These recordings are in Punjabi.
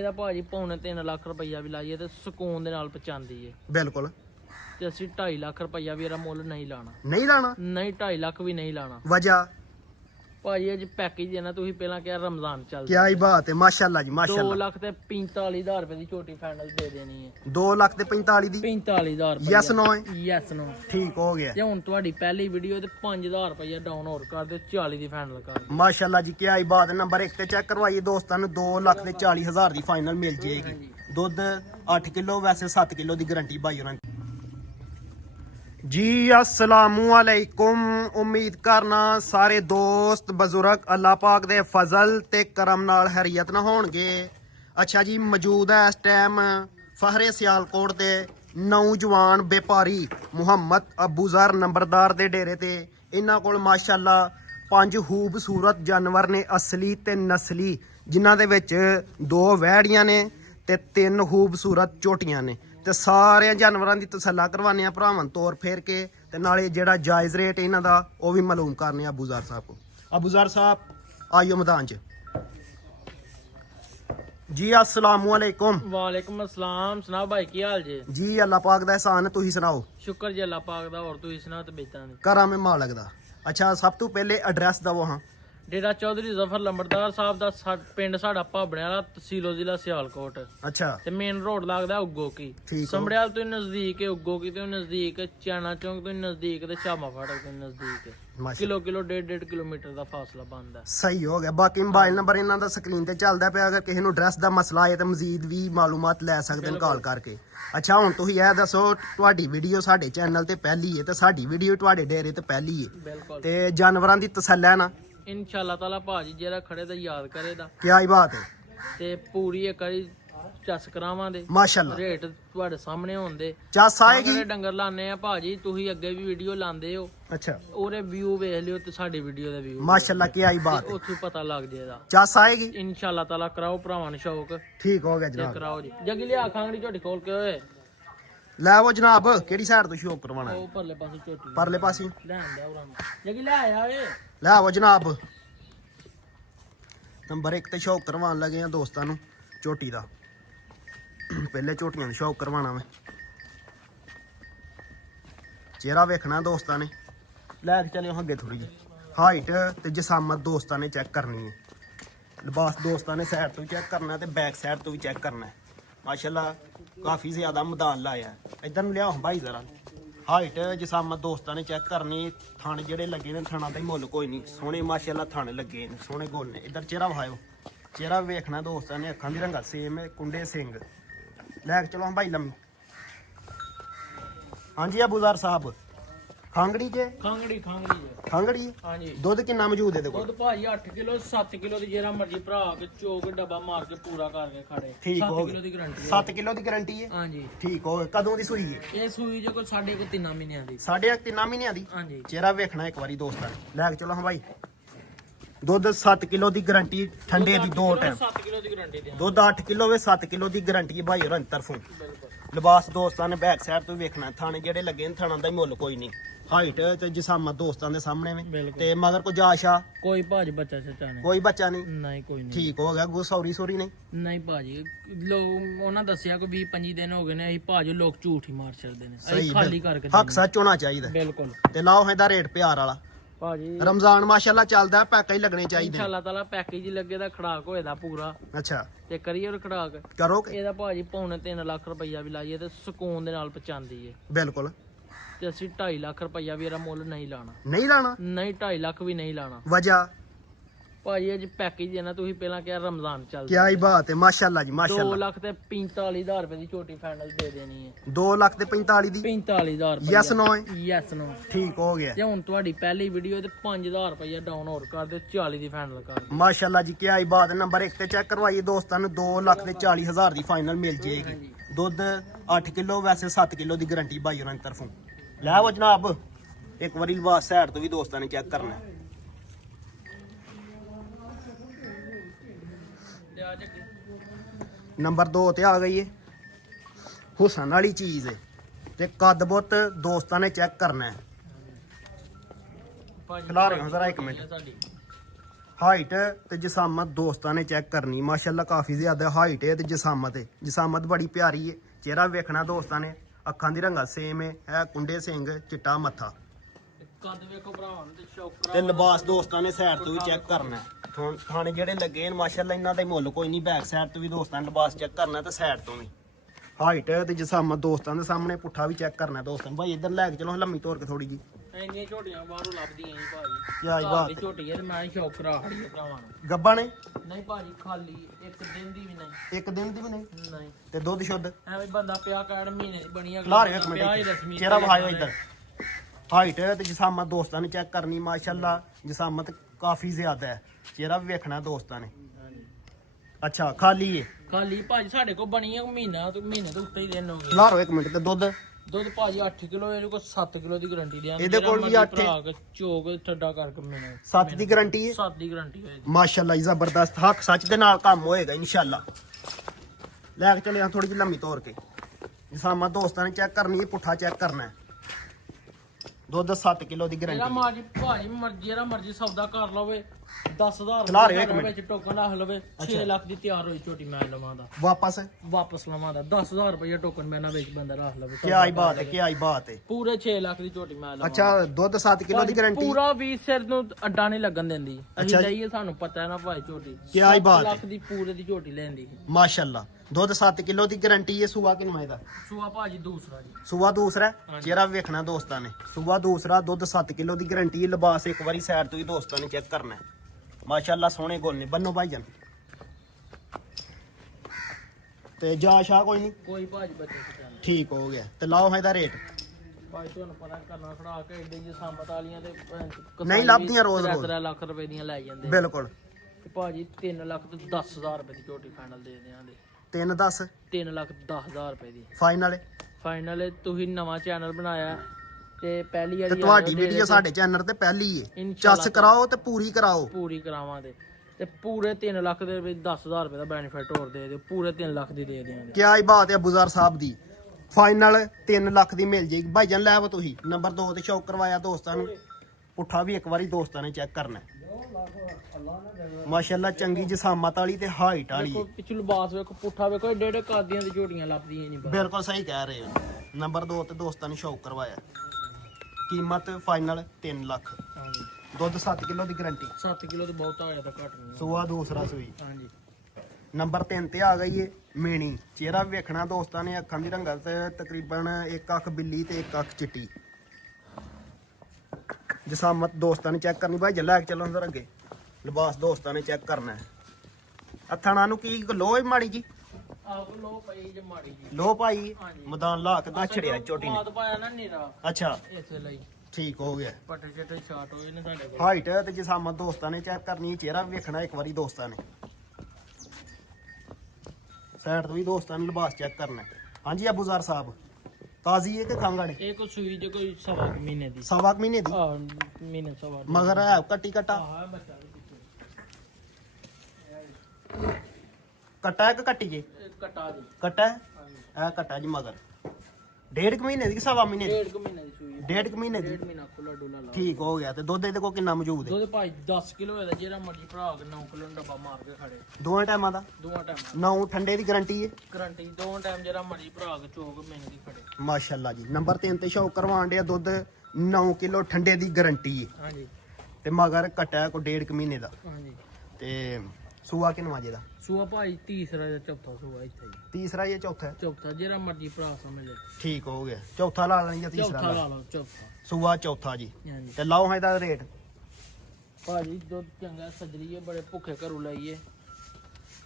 ਇਹਦਾ ਭਾਜੀ ਪੌਣੇ 3 ਲੱਖ ਰੁਪਈਆ ਵੀ ਲਾਈਏ ਤੇ ਸਕੂਨ ਦੇ ਨਾਲ ਪਹੁੰਚਾਉਂਦੀ ਏ। ਬਿਲਕੁਲ। ਤੇ ਅਸੀਂ 2.5 ਲੱਖ ਰੁਪਈਆ ਵੀ ਇਹਦਾ ਮੁੱਲ ਨਹੀਂ ਲਾਣਾ। ਨਹੀਂ ਲਾਣਾ? ਨਹੀਂ 2.5 ਲੱਖ ਵੀ ਨਹੀਂ ਲਾਣਾ ਵਜ੍ਹਾ ਭਾਜੀ। ਅੱਜ ਪੈਕੇਜ ਹੈ ਨਾ, ਤੁਸੀਂ ਪਹਿਲਾਂ ਕਿਹਾ ਰਮਜ਼ਾਨ ਚੱਲਦਾ। ਕੀ ਬਾਤ ਹੈ, ਮਾਸ਼ਾਅੱਲਾ ਜੀ 2 ਮਾਸ਼ਾਅੱਲਾ। ਲੱਖ ਤੇ 45,000 ਰੁਪਏ ਦੀ ਛੋਟੀ ਫਾਈਨਲ ਦੇ ਦੇਣੀ ਹੈ। 2 ਲੱਖ ਤੇ 45 ਦੀ 45,000 ਰੁਪਏ। ਯੈਸ ਨੋ ਹੈ? Yes no. ਠੀਕ ਹੋ ਗਿਆ। ਜੇ ਹੁਣ ਤੁਹਾਡੀ ਪਹਿਲੀ ਵੀਡੀਓ ਤੇ 5,000 ਰੁਪਏ ਡਾਊਨ ਹੋਰ ਕਰ ਦਿਓ, 40 ਦੀ ਫਾਈਨਲ ਕਰ ਦਿਓ। ਮਾਸ਼ਾਅੱਲਾ ਜੀ ਕੀ ਬਾਤ ਹੈ। ਨੰਬਰ 1 ਤੇ ਚੈੱਕ ਕਰਵਾਈਏ ਦੋਸਤਾਂ ਨੂੰ, 2 ਲੱਖ ਤੇ 40,000 ਦੀ ਫਾਈਨਲ ਮਿਲ ਜੇਗੀ। ਦੁੱਧ 8 ਕਿਲੋ, ਵੈਸੇ 7 ਕਿਲੋ ਦੀ ਗਾਰੰਟੀ ਭਾਈ ਉਹਨਾਂ ਜੀ। अस्सलामु अलैकुम। उम्मीद करना सारे दोस्त बजुर्ग अल्लाह पाक दे फजल ते करम नाल हैरियत ना होणगे। अच्छा जी, मौजूद है इस टाइम फहरे सियालकोट दे नौजवान व्यापारी मुहम्मद अबू ज़र नंबरदार दे डेरे ते। इन्हां कोल माशाअल्लाह 5 खूबसूरत जानवर ने, असली ते नस्ली, जिन्हां दे विच 2 वैड़ियां ने ते 3 खूबसूरत झोटियां ने। ਤੇ ਸਾਰਿਆਂ ਜਾਨਵਰਾਂ ਦੀ ਤਸੱਲਾ ਕਰਵਾਉਂਦੇ ਆ ਭਰਾਵਾਂ ਤੋਰ ਫੇਰ ਕੇ, ਤੇ ਨਾਲੇ ਜਿਹੜਾ ਜਾਇਜ਼ ਰੇਟ ਇਹਨਾਂ ਦਾ ਉਹ ਵੀ ਮਾਲੂਮ ਕਰਨੇ ਆ ਅਬੂਜ਼ਰ ਸਾਹਿਬ ਕੋ। ਅਬੂਜ਼ਰ ਸਾਹਿਬ ਆਇਓ ਮੈਦਾਨ 'ਚ ਜੀ। अस्सलामु अलैकुम। ਵਾਲੇਕੁਮ ਅਸਲਾਮ। ਸੁਣਾਓ ਭਾਈ ਕੀ ਹਾਲ ਜੇ? ਜੀ ਅੱਲਾਹ ਪਾਕ ਦਾ ਇਹਸਾਨ ਹੈ, ਤੁਸੀਂ ਸੁਣਾਓ? ਸ਼ੁਕਰ ਜੀ ਅੱਲਾਹ ਪਾਕ ਦਾ। ਹੋਰ ਤੁਸੀਂ ਸੁਣਾਓ ਤੇ ਬੇਤਾਂ ਦੀ ਕਰਾਂ ਮੈਂ ਮਾਲਕ ਦਾ। ਅੱਛਾ, ਸਭ ਤੋਂ ਪਹਿਲੇ ਐਡਰੈਸ ਦਵੋ ਹਾਂ। ਡੇਰਾ ਚੌਧਰੀ ਜ਼ਫਰ ਲੰਬੜਦਾਰ ਸਾਹਿਬ ਦਾ ਪਿੰਡ ਸਾਡਾ ਭਾਬੜਿਆਂ ਵਾਲਾ, ਤਹਿਸੀਲੋ ਜ਼ਿਲ੍ਹਾ ਸਿਆਲਕੋਟ। ਅੱਛਾ, ਤੇ ਮੇਨ ਰੋਡ ਲੱਗਦਾ ਉਗੋ ਕੀ। ਸੰਭੜਿਆਲ ਤੋਂ ਨਜ਼ਦੀਕ ਹੈ, ਉਗੋ ਕੀ ਤੋਂ ਨਜ਼ਦੀਕ, ਚਾਣਾ ਚੌਂਕ ਤੋਂ ਨਜ਼ਦੀਕ, ਤੇ ਸ਼ਾਮਾ ਫਾਟਕ ਤੋਂ ਨਜ਼ਦੀਕ। ਕਿਲੋ 1.5 ਕਿਲੋਮੀਟਰ ਦਾ ਫਾਸਲਾ ਬਣਦਾ। ਸਹੀ ਹੋ ਗਿਆ। ਬਾਕੀ ਮੋਬਾਈਲ ਨੰਬਰ ਇਹਨਾਂ ਦਾ ਸਕਰੀਨ ਤੇ ਚੱਲਦਾ ਪਿਆ। ਅਗਰ ਕਿਸੇ ਨੂੰ ਐਡਰੈਸ ਦਾ ਮਸਲਾ ਹੈ ਤਾਂ ਮਜ਼ੀਦ ਵੀ ਮਾਲੂਮਾਤ ਲੈ ਸਕਦੇ ਨੇ ਕਾਲ ਕਰਕੇ। ਅੱਛਾ, ਹੁਣ ਤੁਸੀਂ ਇਹ ਦੱਸੋ, ਤੁਹਾਡੀ ਵੀਡੀਓ ਸਾਡੇ ਚੈਨਲ ਤੇ ਪਹਿਲੀ ਹੈ ਤੇ ਸਾਡੀ ਵੀਡੀਓ ਤੁਹਾਡੇ ਡੇਰੇ ਤੇ ਪਹਿਲੀ ਹੈ, ਤੇ ਜਾਨਵਰਾਂ ਦੀ ਤਸੱਲਾ ਨਾ ਇਨਸ਼ਾਅੱਲਾ ਤਾਲਾ ਭਾਜੀ ਜਿਹੜਾ ਖੜੇ ਤਾਂ ਯਾਦ ਕਰੇਦਾ। ਕੀ ਬਾਤ ਹੈ। ਤੇ ਪੂਰੀ ਇੱਕ ਵਾਰੀ ਚੱਸ ਕਰਾਵਾਂਗੇ ਮਾਸ਼ਾਅੱਲਾ। ਰੇਟ ਤੁਹਾਡੇ ਸਾਹਮਣੇ ਹੁੰਦੇ। ਚੱਸ ਆਏਗੀ। ਡੰਗਰ ਲਾਣੇ ਆ ਭਾਜੀ, ਤੁਸੀਂ ਅੱਗੇ ਵੀ ਵੀਡੀਓ ਲਾਉਂਦੇ ਹੋ। ਅੱਛਾ, ਉਹਦੇ ਵਿਊ ਵੇਖ ਲਿਓ ਤੇ ਸਾਡੀ ਵੀਡੀਓ ਦਾ ਵਿਊ ਮਾਸ਼ਾਅੱਲਾ ਕੀ ਬਾਤ ਹੈ। ਉੱਥੇ ਪਤਾ ਲੱਗ ਜਾਏਗਾ। ਚੱਸ ਆਏਗੀ ਇਨਸ਼ਾਅੱਲਾ ਤਾਲਾ। ਕਰਾਓ ਭਰਾਵਾਂ ਨੂੰ ਸ਼ੌਕ। ਠੀਕ ਹੋ ਗਿਆ ਤੇ ਜਨਾਬ। ਕਰਾਓ ਜੀ। ਜੱਗੀ ਲਿਆ ਖਾਂਗੜੀ ਝੋਟੀ ਖੋਲ ਕੇ ਓਏ। ਲੈ ਉਹ ਜਨਾਬ, ਕਿਹੜੀ ਸਾਈਡ ਤੋਂ ਸ਼ੌਕ ਕਰਵਾਉਣਾ? ਉਹ ਪਰਲੇ ਪਾਸੇ ਝੋਟੀ ਪਰਲੇ ਪਾਸੇ ਲੈਣ ਦਿਆ ਉਹਨਾਂ ਨੂੰ। ਜੱਗੀ ਲੈ ਆਇਆ ਓਏ। ਲੈ ਉਹ ਜਨਾਬ, ਨੰਬਰ 1 ਤੇ ਸ਼ੌਕ ਕਰਵਾਉਣ ਲੱਗੇ ਆ ਦੋਸਤਾਂ ਨੂੰ ਝੋਟੀ ਦਾ। ਪਹਿਲੇ ਝੋਟੀਆਂ ਨੂੰ ਸ਼ੌਕ ਕਰਵਾਉਣਾ ਮੈਂ। ਚਿਹਰਾ ਵੇਖਣਾ ਦੋਸਤਾਂ ਨੇ। ਲੈ ਕੇ ਚੱਲਿਓ ਅੱਗੇ ਥੋੜੀ ਜਿਹੀ। ਹਾਈਟ ਤੇ ਜਸਾਮਤ ਦੋਸਤਾਂ ਨੇ ਚੈੱਕ ਕਰਨੀ ਹੈ। ਲਿਬਾਸ ਦੋਸਤਾਂ ਨੇ ਸਾਈਡ ਤੋਂ ਚੈੱਕ ਕਰਨਾ ਤੇ ਬੈਕ ਸਾਈਡ ਤੋਂ ਵੀ ਚੈੱਕ ਕਰਨਾ ਹੈ। ਮਾਸ਼ਾਅੱਲਾ ਕਾਫੀ ਜ਼ਿਆਦਾ ਮੈਦਾਨ ਲਾਇਆ। ਇਧਰ ਨੂੰ ਲਿਆਓ ਭਾਈ ਜ਼ਰਾ। ਹਾਈਟ ਜਸਾਮਤ ਦੋਸਤਾਂ ਨੇ ਚੈੱਕ ਕਰਨੀ। ਥਣ ਜਿਹੜੇ ਲੱਗੇ ਨੇ, ਥਣਾਂ ਦਾ ਹੀ ਮੁੱਲ ਕੋਈ ਨਹੀਂ। ਸੋਹਣੇ ਮਾਸ਼ਾਅੱਲਾ ਥਣ ਲੱਗੇ ਨੇ, ਸੋਹਣੇ ਗੋਲ ਨੇ। ਇਧਰ ਚਿਹਰਾ ਵਿਖਾਇਓ। ਚਿਹਰਾ ਵੇਖਣਾ ਦੋਸਤਾਂ ਨੇ। ਅੱਖਾਂ ਦੀ ਰੰਗਤ ਸੇਮ ਹੈ, ਕੁੰਡੇ ਸਿੰਘ। ਲੈ ਕੇ ਚਲੋ ਭਾਈ ਲੰਮੀ। ਹਾਂਜੀ ਅਬੂਜ਼ਰ ਸਾਹਿਬ, ਖਾਂਗੜੀ ਜੇ? ਖਾਂਗੜੀ ਖਾਂਗੜੀ। ਹਾਂਜੀ। ਦੁੱਧ ਕਿੰਨਾ ਮੌਜੂਦ ਹੈ ਦੇਖੋ? ਦੁੱਧ ਭਾਜੀ 8 ਕਿਲੋ 7 ਕਿਲੋ ਦੀ ਜਿਹੜਾ ਮਰਜੀ ਭਰਾ ਕੇ ਚੋਕ ਡੱਬਾ ਮਾਰ ਕੇ ਪੂਰਾ ਕਰਕੇ ਖੜੇ। ਠੀਕ ਹੋ 7 ਗਿਆ। ਕਿਲੋ ਦੀ ਗਾਰੰਟੀ ਹੈ। 7 ਕਿਲੋ ਦੀ ਗਾਰੰਟੀ ਹੈ। ਹਾਂਜੀ ਠੀਕ ਹੋ ਗਿਆ। ਕਦੋਂ ਦੀ ਸੂਈ ਹੈ? ਇਹ ਸੂਈ ਜੇ ਕੋਈ 3.5 ਮਹੀਨਿਆਂ ਦੀ। 3.5 ਮਹੀਨਿਆਂ ਦੀ। ਹਾਂਜੀ। ਚਿਹਰਾ ਵੇਖਣਾ ਇੱਕ ਵਾਰੀ ਦੋਸਤਾਂ ਨੇ। ਲੈ ਕੇ ਚਲੋ ਹਾਂ ਭਾਈ। ਦੁੱਧ 7 ਕਿਲੋ ਦੀ ਗਾਰੰਟੀ ਠੰਡੇ ਦੀ 2 ਟਾਈਮ। 7 ਕਿਲੋ ਦੀ ਗਾਰੰਟੀ ਦੇ। ਦੁੱਧ 8 ਕਿਲੋ ਵੇ 7 ਕਿਲੋ ਦੀ ਗਾਰੰਟੀ ਹੈ ਭਾਈ ਹੋਰਾਂ ਦੀ ਤਰਫੋਂ। ਲਿਬਾਸ ਦੋਸਤਾਂ ਨੇ ਬੈਕ ਸਾਈਡ ਤੋਂ ਵੇਖਣਾ। ਥਾਣੇ ਜਿਹੜੇ ਲੱਗੇ ਨੇ, ਥਾਣਾ ਦਾ ਹੀ ਮੁੱਲ ਕੋਈ ਨਹੀਂ। ਹਾਈਟ ਤੇ ਜਸਾਮਤ ਦੋਸਤਾਂ ਦੇ ਸਾਹਮਣੇ ਵੇ। ਤੇ ਮਗਰ ਕੋ ਜਾਸ਼ਾ ਕੋਈ ਭਾਜੀ ਬੱਚਾ ਚੱਚਾ ਨਹੀਂ। ਕੋਈ ਬੱਚਾ ਨਹੀਂ। ਨਹੀਂ ਕੋਈ ਨਹੀਂ। ਠੀਕ ਹੋ ਗਿਆ। ਗੋ ਸੌਰੀ ਨਹੀਂ। ਨਹੀਂ ਭਾਜੀ, ਲੋਕ ਉਹਨਾਂ ਦੱਸਿਆ ਕਿ 20-25 ਦਿਨ ਹੋ ਗਏ ਨੇ। ਅਸੀਂ ਭਾਜੀ ਲੋਕ ਝੂਠ ਹੀ ਮਾਰ ਛੱਡਦੇ ਨੇ। ਅਸੀਂ ਖਾਲੀ ਕਰਕੇ ਹੱਕ ਸੱਚ ਹੋਣਾ ਚਾਹੀਦਾ। ਬਿਲਕੁਲ। ਤੇ ਲਾਓ ਇਹਦਾ ਰੇਟ ਪਿਆਰ ਵਾਲਾ ਭਾਜੀ। ਰਮਜ਼ਾਨ ਮਾਸ਼ਾਅੱਲਾ ਚੱਲਦਾ, ਪੈਕੇਜ ਲੱਗਣੇ ਚਾਹੀਦੇ। ਇਨਸ਼ਾਅੱਲਾ ਤਾਲਾ ਪੈਕੇਜ ਹੀ ਲੱਗੇ ਦਾ, ਖੜਾਕ ਹੋਏਦਾ ਪੂਰਾ। ਅੱਛਾ, ਤੇ ਕਰੀਅਰ ਖੜਾਕ ਕਰੋਗੇ? ਇਹਦਾ ਭਾਜੀ ਪੌਣੇ 3 ਲੱਖ ਰੁਪਈਆ ਵੀ ਲਾਈਏ ਤੇ ਸਕੂਨ ਦੇ ਨਾਲ ਪਹੁੰਚਾਉਂਦੀ ਏ। ਬਿਲਕੁਲ। ਤੇ ਅਸੀਂ 2.5 ਲੱਖ ਰੁਪਈਆ ਵੀ ਇਹਦਾ ਮੁੱਲ ਨਹੀਂ ਲਾਣਾ। ਨਹੀਂ ਲਾਣਾ? ਨਹੀਂ 2.5 ਲੱਖ ਵੀ ਨਹੀਂ ਲਾਣਾ ਵਜ੍ਹਾ ਭਾਜੀ। ਅੱਜ ਪੈਕੇਜ ਹੈ ਨਾ, ਤੁਸੀਂ ਪਹਿਲਾਂ ਕਿਹਾ ਰਮਜ਼ਾਨ ਚੱਲਦਾ। ਕੀ ਬਾਤ ਹੈ। ਮਾਸ਼ਾਅੱਲਾ ਜੀ 2 ਮਾਸ਼ਾਅੱਲਾ। ਲੱਖ ਤੇ 45,000 ਰੁਪਏ ਦੀ ਛੋਟੀ ਫਾਈਨਲ ਦੇ ਦੇਣੀ ਹੈ। 2 ਲੱਖ ਤੇ 45 ਦੀ 45,000 ਰੁਪਏ। ਯੈਸ ਨੋ ਹੈ? Yes no. ਠੀਕ ਹੋ ਗਿਆ। ਜੇ ਹੁਣ ਤੁਹਾਡੀ ਪਹਿਲੀ ਵੀਡੀਓ ਤੇ 5,000 ਰੁਪਏ ਡਾਊਨ ਹੋਰ ਕਰ ਦਿਓ, 40 ਦੀ ਫਾਈਨਲ ਕਰ ਦਿਓ। ਮਾਸ਼ਾਅੱਲਾ ਜੀ ਕੀ ਬਾਤ ਹੈ। ਨੰਬਰ 1 ਤੇ ਚੈੱਕ ਕਰਵਾਈਏ ਦੋਸਤਾਂ ਨੂੰ, 2 ਲੱਖ ਤੇ 40,000 ਦੀ ਫਾਈਨਲ ਮਿਲ ਜੇਗੀ। ਦੁੱਧ 8 ਕਿਲੋ, ਵੈਸੇ 7 ਕਿਲੋ ਦੀ ਗਾਰੰਟੀ ਭਾਈ ਹੋਰਾਂ ਦੀ ਤਰਫੋਂ। ਲੈ ਉਹ ਜਨਾਬ, ਇੱਕ ਵਾਰੀ ਲਿਬਾਸ ਸਾਈਡ ਤੋਂ ਵੀ ਦੋਸਤਾਂ ਨੇ ਚੈੱਕ ਕਰਨਾ। ਨੰਬਰ 2 ਤੇ ਆ ਗਈ ਏ। ਹੁਸਨ ਵਾਲੀ ਚੀਜ਼ ਹੈ ਤੇ ਕੱਦ ਬੁੱਤ ਦੋਸਤਾਂ ਨੇ ਚੈੱਕ ਕਰਨਾ ਹੈ। ਖਿਲਾ ਰਹੇ ਹੋ ਜ਼ਰਾ 1 ਮਿੰਟ। ਹਾਈਟ ਤੇ ਜਸਾਮਤ ਦੋਸਤਾਂ ਨੇ ਚੈੱਕ ਕਰਨੀ ਮਾਸ਼ਾਅੱਲਾ ਕਾਫੀ ਜ਼ਿਆਦਾ ਹਾਈਟ ਹੈ ਤੇ ਜਸਾਮਤ ਬੜੀ ਪਿਆਰੀ ਹੈ। ਚਿਹਰਾ ਵੇਖਣਾ ਦੋਸਤਾਂ ਨੇ, ਅੱਖਾਂ ਦੀ ਰੰਗਤ ਸੇਮ ਹੈ, ਇਹ ਕੁੰਡੇ ਸਿੰਘ ਚਿੱਟਾ ਮੱਥਾ ਕੱਦ ਵੇਖੋ ਭਰਾਵਾਂ ਨੂੰ ਤੇ ਸ਼ੌਕਰਾ ਤੇ ਲਿਬਾਸ ਦੋਸਤਾਂ ਨੇ ਸਾਈਡ ਤੋਂ ਵੀ ਚੈੱਕ ਕਰਨਾ ਹੈ। ਥਾਣੇ ਜਿਹੜੇ ਲੱਗੇ ਨੇ ਮਾਸ਼ਾਅੱਲਾ ਇਹਨਾਂ ਦਾ ਮੁੱਲ ਕੋਈ ਨਹੀਂ, ਬੈਕ ਸਾਈਡ ਤੋਂ ਵੀ ਦੋਸਤਾਂ ਨੇ ਲਿਬਾਸ ਚੈੱਕ ਕਰਨਾ ਤੇ ਸਾਈਡ ਤੋਂ ਵੀ। ਹਾਈਟ ਤੇ ਜਸਾਮਤ ਦੋਸਤਾਂ ਦੇ ਸਾਹਮਣੇ ਪੁੱਠਾ ਵੀ ਚੈੱਕ ਕਰਨਾ ਦੋਸਤਾਂ। ਭਾਈ ਇੱਧਰ ਲੈ ਕੇ ਚਲੋ ਲੰਮੀ ਤੋਰ ਕੇ ਥੋੜੀ ਜੀ। ਇੰਨੀਆਂ ਝੋਟੀਆਂ ਬਾਹਰੋਂ ਲੱਭਦੀਆਂ ਜੀ ਭਾਜੀ। ਕੀ ਆਈ ਬਾਤ ਦੀ ਝੋਟੀ ਹੈ ਤੇ ਮੈਂ ਸ਼ੌਕਰਾ ਖੜੀ ਭਰਾਵਾਂ ਨੂੰ। ਗੱਬਾਂ ਨੇ ਨਹੀਂ ਭਾਜੀ ਖਾਲੀ ਇੱਕ ਦਿਨ ਦੀ ਵੀ ਨਹੀਂ। ਇੱਕ ਦਿਨ ਦੀ ਵੀ ਨਹੀਂ ਨਹੀਂ ਤੇ ਦੁੱਧ ਸ਼ੁੱਧ ਐਵੇਂ ਬੰਦਾ ਪਿਆ ਕਾੜ ਮਹੀਨੇ ਦੀ ਬਣੀ ਆ ਖਲਾਰ ਇੱਕ ਮਿੰਟ ਚਿਹਰਾ ਵਿਖਾਇਓ ਇੱਧਰ। ਹਾਈਟ ਤੇ ਜਸਾਮਤ ਦੋਸਤਾਂ ਨੇ ਚੈੱਕ ਕਰਨੀ ਮਾਸ਼ਾਅੱਲਾ ਜਸਾਮਤ ਕਾਫੀ ਜ਼ਿਆਦਾ ਹੈ। ਚਿਹਰਾ ਵੀ ਵੇਖਣਾ ਦੋਸਤਾਂ ਨੇ। ਅੱਛਾ ਖਾਲੀ ਹੈ ਖਾਲੀ ਭਾਜੀ ਸਾਡੇ ਕੋਲ ਬਣੀ ਆ ਮਹੀਨੇ ਤੋਂ ਉੱਤੇ ਹੀ ਦਿਨ ਹੋ ਗਏ। ਖਲਾਰੋ ਇੱਕ ਮਿੰਟ ਤੇ ਦੁੱਧ ਭਾਜੀ 8 ਕਿਲੋ ਇਹਦੇ ਕੋਲ 7 ਕਿਲੋ ਦੀ ਗਾਰੰਟੀ ਦਿਆਂ। ਇਹਦੇ ਕੋਲ ਵੀ 8 ਚੋਕ ਠੱਡਾ ਕਰਕੇ ਮੈਨੂੰ 7 ਦੀ ਗਾਰੰਟੀ ਹੈ। 7 ਦੀ ਗਾਰੰਟੀ ਹੋਏ ਮਾਸ਼ਾਅੱਲਾ ਜ਼ਬਰਦਸਤ ਹੱਕ ਸੱਚ ਦੇ ਨਾਲ ਕੰਮ ਹੋਏਗਾ ਇਨਸ਼ਾਅੱਲਾ। ਲੈ ਕੇ ਚਲੇ ਆ ਥੋੜੀ ਜਿਹੀ ਲੰਮੀ ਤੋਰ ਕੇ। ਜਸਾਮਾ ਦੋਸਤਾਂ ਨੇ ਚੈੱਕ ਕਰਨੀ ਹੈ, ਪੁੱਠਾ ਚੈੱਕ ਕਰਨਾ ਹੈ। ਦੁੱਧ 7 ਕਿਲੋ ਦੀ ਜਿਹੜਾ ਗਾਰੰਟੀ। ਮਾਜੀ ਭਾਜੀ ਜਿਹੜਾ ਮਰਜੀ ਸੌਦਾ ਕਰ ਲਵੇ 10000 ਖਿਲਾਰਿਓ ਇੱਕ ਮਿੰਟ। ਵਿੱਚ ਟੋਕਨ ਰੱਖ ਲਵੇ 6 ਲੱਖ ਦੀ ਤਿਆਰ ਹੋਈ ਝੋਟੀ ਮੈਂ ਲਵਾਂ ਦਾ ਵਾਪਸ ਲਵਾਂ ਦਾ 10000 ਰੁਪਏ ਟੋਕਨ ਮੈਂ ਨਾ ਵਿੱਚ ਬੰਦਾ ਰੱਖ ਲਵੇ। ਕੀ ਆਈ ਬਾਤ ਹੈ, ਕੀ ਆਈ ਬਾਤ ਹੈ। ਪੂਰੇ 6 ਲੱਖ ਦੀ ਝੋਟੀ ਮੈਂ ਲਵਾਂ। ਅੱਛਾ ਦੁੱਧ 7 ਕਿਲੋ ਦੀ ਗਾਰੰਟੀ। ਪੂਰਾ ਵੀ ਸਿਰ ਨੂੰ ਅੱਡਾ ਨਹੀਂ ਲੱਗਣ ਦਿੰਦੀ। ਅਸੀਂ ਲਈਏ ਸਾਨੂੰ ਪਤਾ ਹੈ ਨਾ ਭਾਈ ਝੋਟੀ ਕੀ ਆਈ ਬਾਤ ਹੈ। 7 ਲੱਖ ਦੀ ਪੂਰੇ ਦੀ ਝੋਟੀ ਲੈਂਦੀ ਮਾਸ਼ਾਅੱਲਾ ਦੁੱਧ 7 ਕਿਲੋ ਦੀ ਗਾਰੰਟੀ ਹੈ। ਸੂਆ ਕਿੰਨਾ ਇਹਦਾ? ਸੂਆ ਭਾਜੀ ਦੂਸਰਾ ਜੀ। ਸੂਆ ਦੂਸਰਾ ਚਿਹਰਾ ਵੇਖਣਾ ਦੋਸਤਾਂ ਨੇ। ਸੂਆ ਦੂਸਰਾ ਦੁੱਧ 7 ਕਿਲੋ ਦੀ ਗਾਰੰਟੀ ਹੈ। ਲਿਬਾਸ ਇੱਕ ਵਾਰੀ ਸਾਈਡ ਤੋਂ ਹੀ ਦੋਸਤਾਂ ਨੇ ਚੈੱਕ ਕਰਨਾ ਹੈ। ਮਾਸ਼ਾਅੱਲਾ ਸੋਹਣੇ ਗੁੱਲ ਨੇ ਬੰਨੋ ਭਾਈਜਾਨ। ਤੇ ਜਾ ਸ਼ਾ ਕੋਈ ਨਹੀਂ ਕੋਈ ਭਾਜੀ ਬੱਚੇ ਕਿਤੇ ਠੀਕ ਹੋ ਗਿਆ। ਤੇ ਲਾਓ ਇਹਦਾ ਰੇਟ। ਭਾਈ ਤੁਹਾਨੂੰ ਪਤਾ ਕਰਨਾ ਖੜਾ ਕੇ ਏਡੇ ਜੀ ਸਾਂਬਤ ਵਾਲੀਆਂ ਤੇ ਨਹੀਂ ਲੱਭਦੀਆਂ ਰੋਜ਼ 3 ਲੱਖ ਰੁਪਏ ਦੀਆਂ ਲੈ ਜਾਂਦੇ ਬਿਲਕੁਲ। ਤੇ ਭਾਜੀ 3 ਲੱਖ ਤੇ 10000 ਰੁਪਏ ਦੀ ਝੋਟੀ ਫਾਈਨਲ ਦੇ ਦਿਆਂਗੇ। 3 3 ਲੱਖ 10000 ਰੁਪਏ ਦੀ ਫਾਈਨਲ। ਤੁਸੀਂ ਨਵਾਂ ਚੈਨਲ ਬਣਾਇਆ ਤੇ ਪਹਿਲੀ ਤੇ ਵਾਰੀ ਤੁਹਾਡੀ ਵੀਡੀਓ ਸਾਡੇ ਚੈਨਲ ਤੇ ਪਹਿਲੀ ਹੈ। ਚੱਸ ਕਰਾਓ ਤੇ ਪੂਰੀ ਕਰਾਵਾਂਗੇ ਤੇ ਪੂਰੇ 3 ਲੱਖ ਦੇ ਵਿੱਚ 10000 ਰੁਪਏ ਦਾ ਬੈਨੀਫਿਟ ਹੋਰ ਦੇ ਦਿਓ। ਪੂਰੇ 3 ਲੱਖ ਦੀ ਦੇ ਦਿਆਂਗੇ। ਕੀ ਆਈ ਬਾਤ ਹੈ ਬੁਜ਼ਾਰ ਸਾਹਿਬ ਦੀ। ਫਾਈਨਲ 3 ਲੱਖ ਦੀ ਮਿਲ ਜੇਗੀ ਭਾਈਜਾਨ। ਲੈ ਆਵੋ ਤੁਸੀਂ ਨੰਬਰ 2 ਤੇ ਸ਼ੌਕ ਕਰਵਾਇਆ ਦੋਸਤਾਂ ਨੂੰ। ਪੁੱਠਾ ਵੀ ਇੱਕ ਵਾਰੀ ਦੋਸਤਾਂ ਨੇ ਚੈੱਕ ਕਰਨਾ। ਮਾਸ਼ਾਅੱਲਾ ਚੰਗੀ ਜਸਾਮਤ ਵਾਲੀ ਤੇ ਹਾਈਟ ਵਾਲੀ ਹੈ। ਪਿਛੂ ਲਿਬਾਸ ਵੇਖੋ ਪੁੱਠਾ ਵੇਖੋ ਏਡੇ ਏਡੇ ਕਾਦੀਆਂ ਦੀ ਝੋਟੀਆਂ ਲੱਭਦੀਆਂ ਨਹੀਂ। ਬਿਲਕੁਲ ਸਹੀ ਕਹਿ ਰਹੇ ਹੋ। ਨੰਬਰ 2 ਤੇ ਦੋਸਤਾਂ ਨੇ ਸ਼ੌਕ ਕਰਵਾਇਆ। ਕੀਮਤ ਫਾਈਨਲ 3 ਲੱਖ। ਹਾਂਜੀ ਦੁੱਧ 7 ਕਿਲੋ ਦੀ ਗਾਰੰਟੀ। 7 ਕਿਲੋ ਤੇ ਬਹੁਤ ਆਇਆ ਤਾਂ ਘੱਟ ਨਹੀਂ। ਸੂਆ ਦੂਸਰਾ ਸੂਈ। ਹਾਂਜੀ ਨੰਬਰ 3 ਤੇ ਆ ਗਈ ਏ ਮੇਣੀ। ਚਿਹਰਾ ਵੀ ਵੇਖਣਾ ਦੋਸਤਾਂ ਨੇ। ਅੱਖਾਂ ਦੀ ਰੰਗਤ ਤਕਰੀਬਨ ਇੱਕ ਅੱਖ ਬਿੱਲੀ ਤੇ ਇੱਕ ਅੱਖ ਚਿੱਟੀ। ਜਸਾਮਤ ਦੋਸਤਾਂ ਨੇ ਚੈੱਕ ਕਰਨੀ ਭਾਈ ਜੱਲਾ ਕੇ ਚੱਲੋ ਅੰਦਰ ਅੱਗੇ। ਲਿਬਾਸ ਦੋਸਤਾਂ ਨੇ ਚੈੱਕ ਕਰਨਾ ਹੈ। ਹੱਥਾਂ ਨੂੰ ਕੀ ਲੋਹ ਮਾੜੀ ਜੀ ਆਪ ਲੋ ਪਈ ਜੇ ਮਾੜੀ ਜੀ ਲੋ ਭਾਈ ਮੈਦਾਨ ਲਾ ਕੇ ਛੜਿਆ ਝੋਟੀ ਨੇ। ਬਾਤ ਪਾਇਆ ਨਾ ਨੀਰਾ ਅੱਛਾ ਇਸ ਲਈ ਠੀਕ ਹੋ ਗਿਆ। ਪੱਟੇ ਚਿੱਟੇ ਛਾਟ ਹੋਏ ਨੇ ਸਾਡੇ ਕੋਲ। ਹਾਈਟ ਤੇ ਜਸਾਮਤ ਦੋਸਤਾਂ ਨੇ ਚੈੱਕ ਕਰਨੀ। ਚਿਹਰਾ ਵੀ ਵੇਖਣਾ ਇੱਕ ਵਾਰੀ ਦੋਸਤਾਂ ਨੇ। ਸਾਈਡ ਤੋਂ ਵੀ ਦੋਸਤਾਂ ਨੇ ਲਿਬਾਸ ਚੈੱਕ ਕਰਨਾ। ਹਾਂਜੀ ਅਬੂਜ਼ਾਰ ਸਾਹਿਬ ਤਾਜ਼ੀ ਹੈ ਕਿ ਖਾਂਗੜ? ਇਹ ਕੋਈ ਸੂਈ ਜੇ ਕੋਈ ਸਵਾ ਮਹੀਨੇ ਦੀ। ਸਵਾ ਮਹੀਨੇ ਦੀ ਮਹੀਨੇ ਸਵਾ ਮਗਰ ਹੈ ਕੱਟੀ ਕੱਟਾ ਬੱਚਾ ਕੱਟਾ ਹੈ ਕਿ ਕੱਟੀ ਜੇ? ਕਟਾ ਦੀ ਕੱਟਾ ਹੈ ਇਹ ਕੱਟਾ ਜੀ ਮਗਰ 1.5 ਮਹੀਨੇ ਦੀ ਕਿ ਸਵਾ ਮਹੀਨੇ ਦੀ? 1.5 ਮਹੀਨੇ ਦੀ ਸੂਈ 1.5 ਮਹੀਨੇ ਦੀ। 1.5 ਮਹੀਨਾ ਖੁੱਲਾ ਡੁੱਲਾ ਲਾ। ਠੀਕ ਹੋ ਗਿਆ। ਤੇ ਦੁੱਧ ਇਹਦੇ ਕੋਲ ਕਿੰਨਾ ਮੌਜੂਦ ਹੈ? ਦੁੱਧ ਭਾਈ 10 ਕਿਲੋ ਹੈ ਜਿਹੜਾ ਮਰਜੀ ਭਰਾ ਕੇ 9 ਕਿਲੋ ਡੱਬਾ ਮਾਰ ਕੇ ਖੜੇ ਦੋਵੇਂ ਟਾਈਮਾਂ ਦਾ ਦੋਵਾਂ ਟਾਈਮ 9 ਠੰਡੇ ਦੀ ਗਾਰੰਟੀ ਹੈ। ਗਾਰੰਟੀ ਦੋਵਾਂ ਟਾਈਮ ਜਿਹੜਾ ਮਰਜੀ ਭਰਾ ਕੇ ਚੋਕ ਮਹਿੰਗੀ ਖੜੇ। ਮਾਸ਼ਾਅੱਲਾ ਜੀ। ਨੰਬਰ 3 ਤੇ ਸ਼ੌਕ ਕਰਵਾਉਣ ਡਿਆ। ਦੁੱਧ 9 ਕਿਲੋ ਠੰਡੇ ਦੀ ਗਾਰੰਟੀ ਹੈ। ਹਾਂਜੀ ਤੇ ਮਗਰ ਕੱਟਾ ਕੋ 1.5 ਮਹੀਨੇ ਦਾ। ਹਾਂਜੀ ਤੇ ਸੂਆ ਕਿੰਨਾ ਜੇ ਦਾ? ਸੂਆ ਭਾਈ ਤੀਸਰਾ ਜਾਂ ਚੌਥਾ ਸੂਆ ਇੱਥੇ ਹੀ। ਤੀਸਰਾ ਜਾਂ ਚੌਥਾ? ਚੌਥਾ ਜਿਹੜਾ ਮਰਜੀ ਭਰਾ ਸਮਝ ਲੈ। ਠੀਕ ਹੋ ਗਿਆ। ਚੌਥਾ ਲਾ ਲੈਣੀ ਜਾਂ ਤੀਸਰਾ ਚੌਥਾ ਲਾ? ਲਾ ਲਓ ਚੌਥਾ। ਸੂਆ ਚੌਥਾ ਜੀ। ਹਾਂਜੀ ਤੇ ਲਾਓ ਇਹਦਾ ਰੇਟ। ਭਾਜੀ ਦੁੱਧ ਚੰਗਾ ਸਜਰੀ ਹੈ ਬੜੇ ਭੁੱਖੇ ਘਰੋਂ ਲਾਈਏ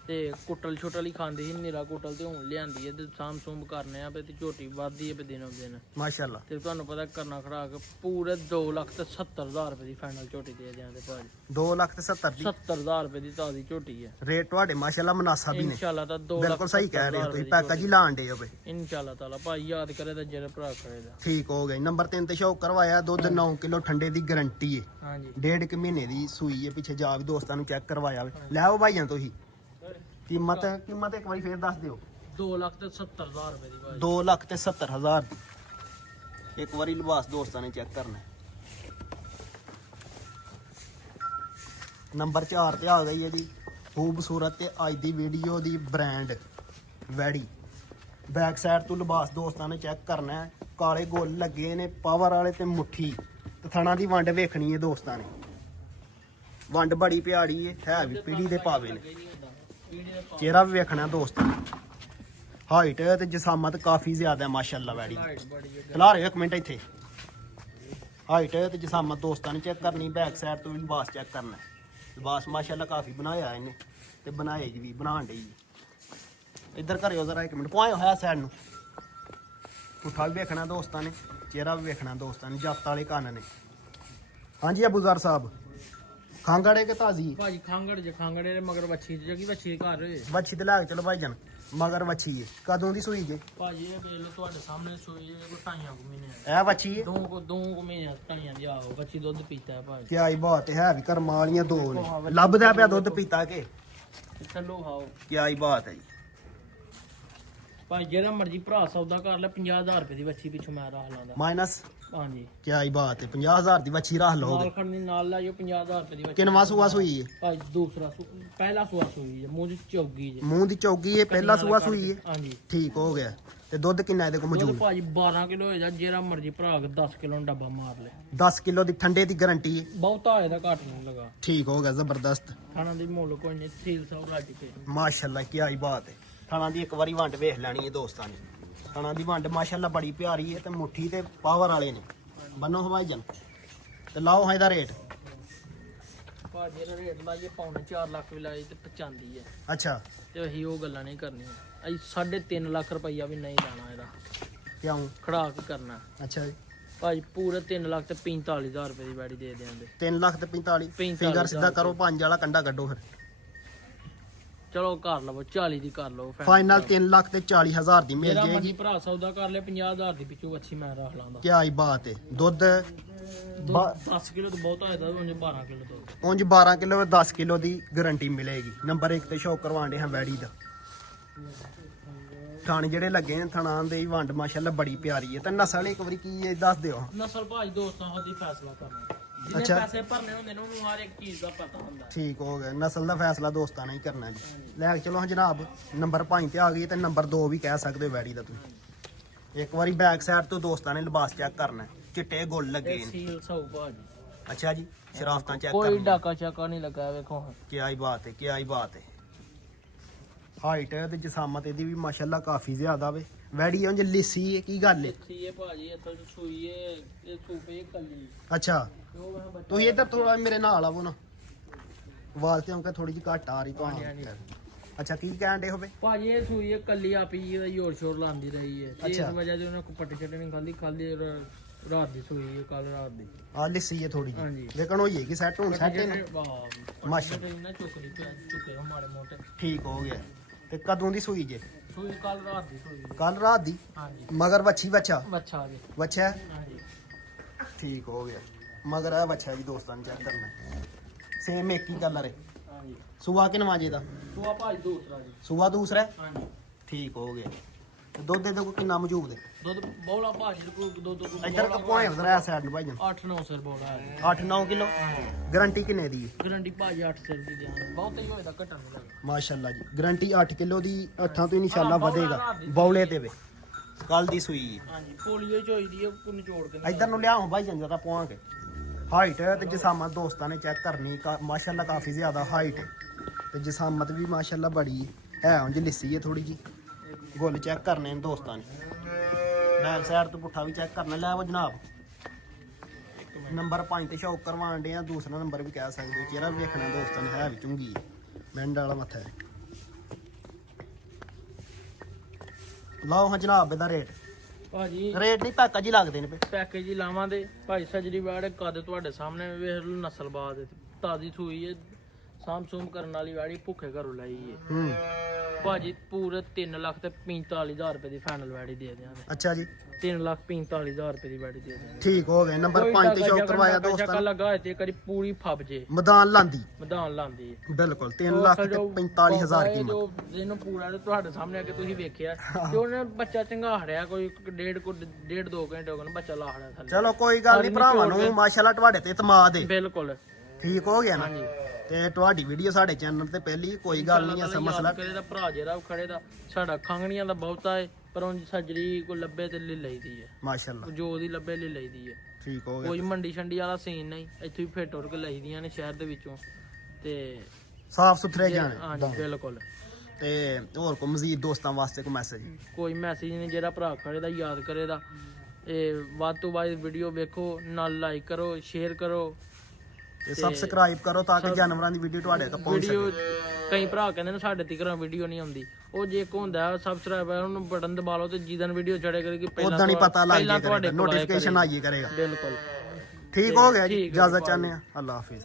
ਤੇ ਕੁੱਟਲ ਛੋਟਲ ਹੀ ਖਾਂਦੀ ਸੀ। ਨੀਰਾ ਕੁੱਟਲ ਤੇ ਹੁਣ ਲਿਆਂਦੀ ਹੈ ਤੇ ਸਾਂਭ ਸੂੰਭ ਕਰਨੇ ਆ ਤੇ ਝੋਟੀ ਵੱਧਦੀ ਹੈ ਦਿਨੋਂ ਦਿਨ। ਮਾਸ਼ਾਅੱਲਾ ਤੇ ਤੁਹਾਨੂੰ ਪਤਾ ਕਰਨਾ ਖੜਾ ਕੇ ਪੂਰੇ 2,70,000 ਰੁਪਏ ਦੀ ਫਾਈਨਲ ਝੋਟੀ ਦੇ ਦਿਆਂਗੇ ਭਾਜੀ। 2,70,000 ਦੀ 70,000 ਰੁਪਏ ਦੀ ਤਾਜ਼ੀ ਝੋਟੀ ਹੈ। ਰੇਟ ਤੁਹਾਡੇ ਮਾਸ਼ਾਅੱਲਾ ਮੁਨਾਸਬ ਹੀ ਨੇ। ਇਨਸ਼ਾਅੱਲਾ ਤਾਂ 2 ਬਿਲਕੁਲ ਸਹੀ ਕਹਿ ਰਹੇ ਹੋ ਤੁਸੀਂ। ਪੈਕਾ ਜੀ ਲਾਣ ਡੇ ਹੋਵੇ ਇਨਸ਼ਾਅੱਲਾ ਤਾਲਾ ਭਾਈ ਯਾਦ ਕਰੇ ਤਾਂ ਜਿਹੜੇ ਭਰਾ ਕਰੇਗਾ। ਠੀਕ ਹੋ ਗਿਆ। ਨੰਬਰ 3 ਤੇ ਸ਼ੌਕ ਕਰਵਾਇਆ। ਦੁੱਧ 9 ਕਿਲੋ ਠੰਡੇ ਦੀ ਗਾਰੰਟੀ ਹੈ। ਹਾਂਜੀ 1.5 ਮਹੀਨੇ ਦੀ ਸੂਈ ਹੈ। ਪਿੱਛੇ ਜਾ ਵੀ ਦੋਸਤਾਂ ਨੂੰ ਚੈੱਕ ਕਰਵਾਇਆ। ਲੈ ਆਓ ਭਾਈਆਂ ਤੁਸੀਂ। ਕੀਮਤ ਇੱਕ ਵਾਰੀ ਫੇਰ ਦੱਸ ਦਿਓ। 2,70,000 ਰੁਪਏ ਦੀ ਭਾਜੀ। 2,70,000 ਦੀ। ਇੱਕ ਵਾਰੀ ਲਿਬਾਸ ਦੋਸਤਾਂ ਨੇ ਚੈੱਕ ਕਰਨਾ। ਨੰਬਰ 4 ਤੇ ਆ ਗਈ ਹੈ ਜੀ ਖੂਬਸੂਰਤ ਤੇ ਅੱਜ ਦੀ ਵੀਡੀਓ ਦੀ ਬ੍ਰਾਂਡ ਵੈੜੀ। ਬੈਕ ਸਾਈਡ ਤੋਂ ਲਿਬਾਸ ਦੋਸਤਾਂ ਨੇ ਚੈੱਕ ਕਰਨਾ ਹੈ। ਕਾਲੇ ਗੋਲ ਲੱਗੇ ਨੇ ਪਾਵਰ ਵਾਲੇ ਤੇ ਮੁੱਠੀ ਤੇ ਥਣਾ ਦੀ ਵੰਡ ਵੇਖਣੀ ਹੈ ਦੋਸਤਾਂ ਨੇ। ਵੰਡ ਬੜੀ ਪਿਆੜੀ ਹੈ ਵੀ ਪੀੜੀ ਦੇ ਪਾਵੇ ਨੇ। ਚਿਹਰਾ ਵੀ ਵੇਖਣਾ ਦੋਸਤਾਂ ਨੇ। ਹਾਈਟ ਤੇ ਜਸਾਮਤ ਕਾਫੀ ਜ਼ਿਆਦਾ ਹੈ ਮਾਸ਼ਾਅੱਲਾ ਵੈੜੀ ਦੀ। ਖਲਾ ਰਹੇ ਇੱਕ ਮਿੰਟ ਇੱਥੇ। ਹਾਈਟ ਤੇ ਜਸਾਮਤ ਦੋਸਤਾਂ ਨੇ ਚੈੱਕ ਕਰਨੀ। ਬੈਕ ਸਾਈਡ ਤੋਂ ਵੀ ਲਿਬਾਸ ਚੈੱਕ ਕਰਨਾ। ਲਿਬਾਸ ਮਾਸ਼ਾਅੱਲਾ ਕਾਫੀ ਬਣਾਇਆ ਇਹਨੇ ਤੇ ਬਣਾਏਗੀ ਵੀ ਬਣਾਉਣ ਡਈ। ਇੱਧਰ ਕਰਿਓ ਜ਼ਰਾ ਇੱਕ ਮਿੰਟ। ਪੁਆਇਓ ਹੋਇਆ ਸਾਈਡ ਨੂੰ। ਪੁੱਠਾ ਵੀ ਵੇਖਣਾ ਦੋਸਤਾਂ ਨੇ। ਚਿਹਰਾ ਵੀ ਵੇਖਣਾ ਦੋਸਤਾਂ ਨੇ। ਜੱਤ ਵਾਲੇ ਕੰਨ ਨੇ। ਹਾਂਜੀ ਅਬੂਜ਼ਰ ਸਾਹਿਬ ਖਾਂਗੜੇ ਕੇ ਤਾਜ਼ੀ ਭਾਜੀ ਖਾਂਗੜੇ ਦੇ ਮਗਰ ਵੱਛੀ ਤੇ ਜਗੀ ਵੱਛੀ ਦੇ ਘਰ ਹੋਏ ਵੱਛੀ ਤੇ ਲੈ ਕੇ ਚਲੋ ਭਾਈਜਾਨ। ਮਗਰ ਵੱਛੀ ਏ ਕਦੋਂ ਦੀ ਸੂਈ ਜੇ? ਭਾਜੀ ਇਹ ਵੇਖ ਲਓ ਤੁਹਾਡੇ ਸਾਹਮਣੇ ਸੂਈ ਹੈ ਕੋਈ 2.5 ਮਹੀਨੇ ਇਹ ਵੱਛੀ ਏ ਦੋ ਮਹੀਨੇ 2.5 ਦੀ ਆਹੋ ਵੱਛੀ ਦੁੱਧ ਪੀਤਾ ਹੈ ਭਾਜੀ। ਕੀ ਆਈ ਬਾਤ ਹੈ ਵੀ ਕਰਮਾਂ ਵਾਲੀਆਂ ਦੋ ਨੇ। ਲੱਭਦਾ ਪਿਆ ਦੁੱਧ ਪੀਤਾ ਕੇ। ਚੱਲੋ ਹਾਓ ਕੀ ਆਈ ਬਾਤ ਹੈ ਜੀ। ਭਾਈ ਜਿਹੜਾ ਮਰਜੀ ਭਰਾ ਸੌਦਾ ਕਰ ਲੈ 50000 ਰੁਪਏ ਦੀ ਵੱਛੀ ਪਿੱਛੋਂ ਮੈਂ ਰਾਹ ਲਾਂਦਾ ਮਾਈਨਸ। ਹਾਂਜੀ ਕੀ ਆਈ ਬਾਤ ਹੈ 50000 ਦੀ ਵੱਛੀ ਰੱਖ ਲਓਗੇ। ਨਾਲ ਖੜਨੀ ਨਾਲ ਲਾਇਓ 50000 ਰੁਪਏ ਦੀ ਵੱਛੀ। ਕਿੰਨਵਾ ਸੂਆ ਸੂਈ ਏ? ਭਾਈ ਦੂਸਰਾ ਪਹਿਲਾ ਸੂਆ ਸੂਈ ਹੈ ਮੂੰਹ ਦੀ ਚੌਗੀ ਜੇ। ਮੂੰਹ ਦੀ ਚੌਗੀ ਏ ਪਹਿਲਾ ਸੂਆ ਸੂਈ ਏ। ਹਾਂਜੀ ਠੀਕ ਹੋ ਗਿਆ। ਤੇ ਦੁੱਧ ਕਿੰਨਾ ਇਹਦੇ ਕੋਲ ਦੁੱਧ ਮੌਜੂਦ? ਭਾਜੀ 12 ਕਿਲੋ ਹੋ ਜਾ ਜਿਹੜਾ ਮਰਜੀ ਭਰਾ 10 ਕਿਲੋ ਨੂੰ ਡੱਬਾ ਮਾਰ ਲੈ। 10 ਕਿਲੋ ਦੀ ਠੰਡੇ ਦੀ ਗਾਰੰਟੀ ਏ। ਬਹੁਤਾ ਇਹਦਾ ਘੱਟ ਨਹੀਂ ਲਗਾ। ਠੀਕ ਹੋ ਗਿਆ ਜ਼ਬਰਦਸਤ। ਖਾਣਾ ਦੀ ਮੁੱਲ ਕੋਈ ਨਹੀਂ ਸੀਲ ਸੌ ਰੱਜ ਕੇ। ਮਾਸ਼ਾਅੱਲਾ ਕੀ ਆਈ ਬਾਤ ਹੈ। ਥਾਣਾ ਦੀ ਇੱਕ ਵਾਰੀ ਵੰਡ ਵੇਖ ਲੈਣੀ ਹੈ ਦੋਸਤਾਂ ਨੇ। ਥਾਣਾ ਦੀ ਵੰਡ ਮਾਸ਼ਾਅੱਲਾ ਬੜੀ ਪਿਆਰੀ ਹੈ ਤੇ ਮੁੱਠੀ ਤੇ ਪਾਵਰ ਵਾਲੇ ਨੇ। ਬੰਨੋ ਹਵਾਈ ਜਨ ਤੇ ਲਾਓ ਹਾਂ ਇਹਦਾ ਰੇਟ। ਭਾਜੀ ਇਹਦਾ ਰੇਟ ਲਾਈਏ ਪੌਣੇ 4 ਲੱਖ ਵੀ ਲਾਈ ਤੇ 95 ਹੈ। ਅੱਛਾ ਤੇ ਅਸੀਂ ਉਹ ਗੱਲਾਂ ਨਹੀਂ ਕਰਨੀਆਂ। ਅਸੀਂ 3.5 ਲੱਖ ਰੁਪਈਆ ਵੀ ਨਹੀਂ ਲਾਣਾ ਇਹਦਾ। ਕਿਉਂ? ਖੜਾ ਕੇ ਕਰਨਾ ਅੱਛਾ ਜੀ ਭਾਜੀ ਪੂਰੇ 3 ਲੱਖ ਤੇ 45000 ਰੁਪਏ ਦੀ ਬੈੜੀ ਦੇ ਦਿਆਂਗੇ। 3 ਲੱਖ ਤੇ 45 ਫਿੰਗਰ ਸਿੱਧਾ ਕਰੋ 5 ਵਾਲਾ ਕੰਡਾ ਕੱਢੋ ਫਿਰ। ਚਲੋ ਕਰ ਲਵੋ 40 ਦੀ ਕਰ ਲਵੋ ਫਾਈਨਲ 3 ਲੱਖ ਤੇ 40000 ਦੀ ਮਿਲ ਜਿਹੜਾ ਜਾਏਗੀ। ਮਰਜੀ ਭਰਾ ਸੌਦਾ ਕਰ ਲੈ 50000 ਦੀ ਪਿੱਛੋਂ ਅੱਛੀ ਮੈਂ ਰੱਖ ਲਾਂਦਾ। ਕੀ ਆਈ ਬਾਤ ਹੈ। ਦੁੱਧ 10 ਕਿਲੋ ਤੋਂ ਬਹੁਤਾ ਹੋਇਆ ਤਾਂ ਉਂਝ 12 ਕਿਲੋ ਤੋਂ। ਉਂਝ 12 ਕਿਲੋ 10 ਕਿਲੋ ਦੀ ਗਾਰੰਟੀ ਮਿਲੇਗੀ। ਨੰਬਰ 1 ਤੇ ਸ਼ੌਕ ਕਰਵਾਉਂਦੇ ਹਾਂ ਵੈੜੀ ਦਾ। ਥਣ ਜਿਹੜੇ ਲੱਗੇ ਨੇ ਥਣਾ ਦੇ ਵੰਡ ਮਾਸ਼ਾਅੱਲਾ ਬੜੀ ਪਿਆਰੀ ਹੈ। ਤੇ ਨਸਲ ਇੱਕ ਵਾਰੀ ਕੀ ਹੈ ਦੱਸ ਦਿਓ। ਨਸਲ ਭਾਜੀ ਦੋਸਤਾਂ ਉਹਦੀ ਫੈਸਲਾ ਕਰਨਾ। ਜਿਹਨੇ ਅੱਛਾ। ਪੈਸੇ ਭਰਨੇ ਹੁੰਦੇ ਨੇ ਉਹਨੂੰ ਹਰ ਇੱਕ ਚੀਜ਼ ਦਾ ਪਤਾ ਹੁੰਦਾ। ਠੀਕ ਹੋ ਗਿਆ। ਨਸਲ ਦਾ ਫੈਸਲਾ ਦੋਸਤਾਂ ਨੇ ਹੀ ਕਰਨਾ ਜੀ। ਲੈ ਕੇ ਚਲੋ ਹਾਂ ਜਨਾਬ। ਨੰਬਰ 5 ਤੇ ਆ ਗਈ ਤੇ ਨੰਬਰ 2 ਵੀ ਕਹਿ ਸਕਦੇ ਹੋ ਵੈੜੀ ਦਾ ਤੁਸੀਂ। ਇੱਕ ਵਾਰੀ ਬੈਕ ਸਾਈਡ ਤੋਂ ਦੋਸਤਾਂ ਨੇ ਲਿਬਾਸ ਚੈੱਕ ਕਰਨਾ। ਚਿੱਟੇ ਗੁੱਲ ਲੱਗੇ ਇਹ ਨੇ। ਸੀਲ ਸੌ ਭਾਜੀ। ਅੱਛਾ ਜੀ ਸ਼ਰਾਫਤਾਂ ਚੈੱਕ ਕੋਈ ਕਰਨਾ। ਡਾਕਾ ਚਾਕਾ ਨਹੀਂ ਲੱਗਾ ਵੇਖੋ। ਕੀ ਆਈ ਬਾਤ ਹੈ। ਕੀ ਆਈ ਬਾਤ ਹੈ। ਹਾਈਟ ਤੇ ਜਸਾਮਤ ਇਹਦੀ ਵੀ ਮਾਸ਼ਾਅੱਲਾ ਕਾਫੀ ਜ਼ਿਆਦਾ ਵੇ। ਵੈੜੀ ਉਂਝ ਲਿੱਸੀ ਹੈ ਕੀ ਗੱਲ ਹੈ? ਇਹ ਭਾਜੀ ਇੱਥੇ ਸੂਈ ਇਹ ਸੂਪੇ ਕੱਲੀ। ਅੱਛਾ ਉਹ ਮੈਂ ਬੱਚਾ ਤੁਸੀਂ ਇੱਧਰ ਥੋੜਾ ਮੇਰੇ ਨਾਲ ਆਵੋ ਨਾ। ਆਵਾਜ਼ ਤੇ ਆਉਂਦਾ ਥੋੜੀ ਜਿਹੀ ਘੱਟ ਆ ਰਹੀ ਤੁਹਾਨੂੰ। ਅੱਛਾ ਕੀ ਕਹਿਣ ਦੇ ਹੋਵੇ? ਭਾਜੀ ਇਹ ਸੂਈ ਇਹ ਕੱਲੀ ਆਪੀ ਇਹਦਾ ਜ਼ੋਰ ਸ਼ੋਰ ਲਾਉਂਦੀ ਰਹੀ ਹੈ। ਇਸ ਅੱਛਾ। ਵਜ੍ਹਾ ਤੇ ਉਹਨੇ ਕੋਈ ਪੱਟੇ ਛੱਟੇ ਨਹੀਂ ਖਾਲੀ ਰਾਤ ਦੀ ਸੂਈ ਹੈ ਕੱਲ ਰਾਤ ਦੀ। ਆ ਲਿੱਸੀ ਹੈ ਥੋੜੀ ਹਾਂਜੀ। ਜਿਹੀ ਲੇਕਿਨ ਹੋਈਏਗੀ ਸੈੱਟ ਹੁਣ ਸੈੱਟ ਹੈ ਨਾ। ਮਾਸ਼ਾ ਨਾ ਚੁੱਕਦੀ ਚੁੱਕੇ ਮਾੜੇ ਮੋਟੇ। ਠੀਕ ਹੋ ਗਿਆ। ਤੇ ਕਦੋਂ ਦੀ ਸੂਈ ਜੇ? ਸੂਈ ਕੱਲ ਰਾਤ ਦੀ ਸੂਈ। ਕੱਲ ਰਾਤ ਦੀ। ਹਾਂਜੀ ਮਗਰ ਵੱਛੀ ਬੱਚਾ? ਬੱਚਾ ਜੀ। ਬੱਚਾ ਹਾਂਜੀ ਠੀਕ ਹੋ ਗਿਆ। ਮਗਰ ਆ ਬੱਚਾ ਜੀ ਦੋਸਤਾਂ ਨੂੰ ਚੈੱਕ ਕਰਨਾ। ਸੇਮ ਇੱਕ ਹੀ ਕਲਰ ਹੈ। ਹਾਂਜੀ ਸੂਆ ਕਿੰਨਵਾਂ ਜੇ ਦਾ? ਸੂਆ ਭਾਜੀ ਦੂਸਰਾ ਜੀ। ਸੂਆ ਦੂਸਰਾ ਹੈ? ਹਾਂਜੀ ਠੀਕ ਹੋ ਗਿਆ। ਤੇ ਦੁੱਧ ਇਹਦੇ ਕੋਲ ਕਿੰਨਾ ਮੌਜੂਦ ਹੈ? ਦੁੱਧ ਬੋਲਾ ਭਾਜੀ ਕੋਈ ਦੁੱਧ ਇੱਧਰ ਕੋ ਪੁਆਇਓ ਜ਼ਰਾ ਸਾਈਡ ਨੂੰ ਭਾਈ 8-9 ਸਿਰ ਬੋਲਾ ਹੈ। 8-9 ਕਿਲੋ। ਗਾਰੰਟੀ ਕਿੰਨੇ ਦੀ ਹੈ? ਗਰੰਟੀ ਭਾਜੀ 8 ਸਿਰ ਦੀ ਦਿਆਂਗੇ। ਬਹੁਤ ਹੀ ਹੋਏਦਾ ਘਟਣ ਨਹੀਂ ਲੱਗਾ। ਮਾਸ਼ਾਅੱਲਾ ਜੀ ਗਾਰੰਟੀ 8 ਕਿਲੋ ਦੀ। 8 ਤੋਂ ਇਨਸ਼ਾਅੱਲਾ ਵਧੇਗਾ। ਬੌਲੇ ਤੇ ਵੇ ਕੱਲ ਦੀ ਸੂਈ ਹੈ। ਹਾਂਜੀ ਪੋਲੀਓ ਚ ਹੋਈ ਦੀ ਹੈ ਕੋਈ ਨਿਚੋੜ ਕੇ ਇੱਧਰ ਨੂੰ ਲਿਆਓ ਭਾਈ ਜਰਾ ਪੁਆ ਕੇ। ਹਾਈਟ ਤੇ ਜਸਾਮਤ ਦੋਸਤਾਂ ਨੇ ਚੈੱਕ ਕਰਨੀ। ਮਾਸ਼ਾਅੱਲਾ ਕਾਫੀ ਜ਼ਿਆਦਾ ਹਾਈਟ ਤੇ ਜਸਾਮਤ ਵੀ ਮਾਸ਼ਾਅੱਲਾ ਬੜੀ ਹੈ। ਉਂਝ ਲਿੱਸੀ ਹੈ ਥੋੜੀ ਜੀ। ਗੁੱਲ ਚੈੱਕ ਕਰਨੇ ਨੇ ਦੋਸਤਾਂ ਨੇ। ਬੈਕ ਸਾਈਡ ਤੋਂ ਪੁੱਠਾ ਵੀ ਚੈੱਕ ਕਰਨਾ। ਲੈ ਉਹ ਜਨਾਬ ਨੰਬਰ 5 ਤੇ ਸ਼ੌਕ ਕਰਵਾਉਣ ਦੇ ਆ। ਦੂਸਰਾ ਨੰਬਰ ਵੀ ਕਹਿ ਸਕਦੇ ਹੋ। ਚਿਹਰਾ ਵੀ ਵੇਖਣਾ ਦੋਸਤਾਂ ਨੇ ਹੈ ਵੀ ਚੁੰਗੀ ਹੈ। ਮੈਂਡ ਵਾਲਾ ਮੱਥਾ ਹੈ। ਲਾਓ ਹਾਂ ਜਨਾਬ ਇਹਦਾ ਰੇਟ। ਭਾਜੀ ਰੇਟ ਨਹੀਂ ਪੈਕੇਜ ਹੀ ਲੱਗਦੇ ਨੇ। ਪੈਕੇਜ ਹੀ ਲਾਵਾਂ ਦੇ ਭਾਈ ਸਜਰੀ ਵਾੜੇ ਕੱਦ ਤੁਹਾਡੇ ਸਾਹਮਣੇ ਵੇਖ ਲਓ। ਨਸਲਬਾਦ ਤਾਜ਼ੀ ਸੂਈ ਹੈ। ਸਾਂਭ ਸੂਮ ਕਰਨ ਵਾਲੀ ਵਾੜੀ ਭੁੱਖੇ ਘਰੋਂ ਲਈ ਹੈ। ਭਾਜੀ ਪੂਰੇ 3 ਲੱਖ ਤੇ 45000 ਰੁਪਏ ਦੀ ਫਾਈਨਲ ਵਾੜੀ ਦੇ ਦਿਆਂਗੇ। ਅੱਛਾ ਜੀ 3 ਲੱਖ 45000 ਰੁਪਏ ਦੀ ਵਾੜੀ ਦੇ ਦਿਆਂਗੇ। ਠੀਕ ਹੋ ਗਿਆ। ਨੰਬਰ 5 ਤੇ ਸ਼ੌਕ ਕਰਵਾਇਆ ਦੋਸਤਾਂ ਚੱਕਾ ਲੱਗਾ ਹੋਏ ਤੇ ਕਰੀ ਪੂਰੀ ਫੱਬ ਜੇ ਮੈਦਾਨ ਲਾਂਦੀ। ਮੈਦਾਨ ਲਾਂਦੀ ਹੈ। ਬਿਲਕੁਲ 3 ਲੱਖ ਤੇ 45000 ਕੀਮਤ। ਜੋ ਜਿਹਨੂੰ ਪੂਰਾ ਤੁਹਾਡੇ ਸਾਹਮਣੇ ਆ ਕੇ ਤੁਸੀਂ ਵੇਖਿਆ ਤੇ ਉਹਨੇ ਬੱਚਾ ਚੰਗਾ ਹੜਿਆ ਕੋਈ ਡੇਢ 2 ਘੰਟੇ ਹੋ ਗਏ ਬੱਚਾ ਲਾ ਹੜਿਆ ਥੱਲੇ। ਚਲੋ ਕੋਈ ਗੱਲ ਨਹੀਂ ਭਰਾਵਾਂ ਨੂੰ ਮਾਸ਼ਾਅੱਲਾ ਤੁਹਾਡੇ ਤੇ ਇਤਮਾਦ ਹੈ। ਬਿਲਕੁਲ ਠੀਕ ਹੋ ਗਿਆ ਨਾ ਹਾਂਜੀ ਤੇ ਤੁਹਾਡੀ ਵੀਡੀਓ ਸਾਡੇ ਚੈਨਲ ਤੇ ਪਹਿਲੀ ਕੋਈ ਗੱਲ ਨਹੀਂ ਐਸਾ ਮਸਲਾ ਕਰੇ ਦਾ ਭਰਾ ਜਿਹੜਾ ਖੜੇ ਦਾ ਸਾਡਾ ਖੰਗਣੀਆਂ ਦਾ ਬਹੁਤਾ ਹੈ ਪਰ ਉਂਝ ਸੱਜਰੀ ਕੋ ਲੱਭੇ ਤੇ ਲੈ ਲਈਦੀ ਹੈ ਮਾਸ਼ਾਅੱਲਾ ਜੋ ਉਹਦੀ ਲੱਭੇ ਲੈ ਲਈਦੀ ਹੈ ਠੀਕ ਹੋ ਗਿਆ ਕੋਈ ਮੰਡੀ ਛੰਡੀ ਵਾਲਾ ਸੀਨ ਨਹੀਂ ਇੱਥੇ ਵੀ ਫੇਟ ਟੁਰ ਕੇ ਲਈਦੀਆਂ ਨੇ ਸ਼ਹਿਰ ਦੇ ਵਿੱਚੋਂ ਤੇ ਸਾਫ ਸੁਥਰੇ ਜਾਣੇ ਹਾਂਜੀ ਬਿਲਕੁਲ ਤੇ ਹੋਰ ਕੋ ਮਜ਼ੀਦ ਦੋਸਤਾਂ ਵਾਸਤੇ ਕੋ ਮੈਸੇਜ ਕੋਈ ਮੈਸੇਜ ਨਹੀਂ ਜਿਹੜਾ ਭਰਾ ਖੜੇ ਦਾ ਯਾਦ ਕਰੇ ਦਾ ਇਹ ਵੱਧ ਤੋਂ ਵੱਧ ਵੀਡੀਓ ਵੇਖੋ ਨਾਲ ਲਾਈਕ ਕਰੋ ਸ਼ੇਅਰ ਕਰੋ ਤੇ ਸਬਸਕ੍ਰਾਈਬ ਕਰੋ ਤਾਂ ਕਿ ਜਾਨਵਰਾਂ ਦੀ ਵੀਡੀਓ ਤੁਹਾਡੇ ਤੱਕ ਪਹੁੰਚ ਵੀਡੀਓ ਸਕੇ ਕਈ ਭਰਾ ਕਹਿੰਦੇ ਨੇ ਸਾਡੇ ਤੀਕ ਵੀਡੀਓ ਨਹੀਂ ਆਉਂਦੀ ਉਹ ਜੇ ਇੱਕ ਹੁੰਦਾ ਸਬਸਕ੍ਰਾਈਬਰ ਉਹਨੂੰ ਬਟਨ ਦਬਾ ਲਓ ਤੇ ਜਿੱਦਣ ਵੀਡੀਓ ਚੜੇ ਕਰੇਗੀ ਉਦਾਂ ਨਹੀਂ ਪਤਾ ਲੱਗ ਪਹਿਲਾਂ ਜਾਏਗਾ ਤੁਹਾਡੇ ਕੋਲ ਆਇਆ ਨੋਟੀਫਿਕੇਸ਼ਨ ਆਈਏ ਕਰੇਗਾ ਬਿਲਕੁਲ ਠੀਕ ਹੋ ਗਿਆ ਜੀ ਠੀਕ ਹੈ ਜੀ, ਇਜਾਜ਼ਤ ਚਾਹੁੰਦੇ ਆ ਅੱਲਾ ਹਾਫਿਜ਼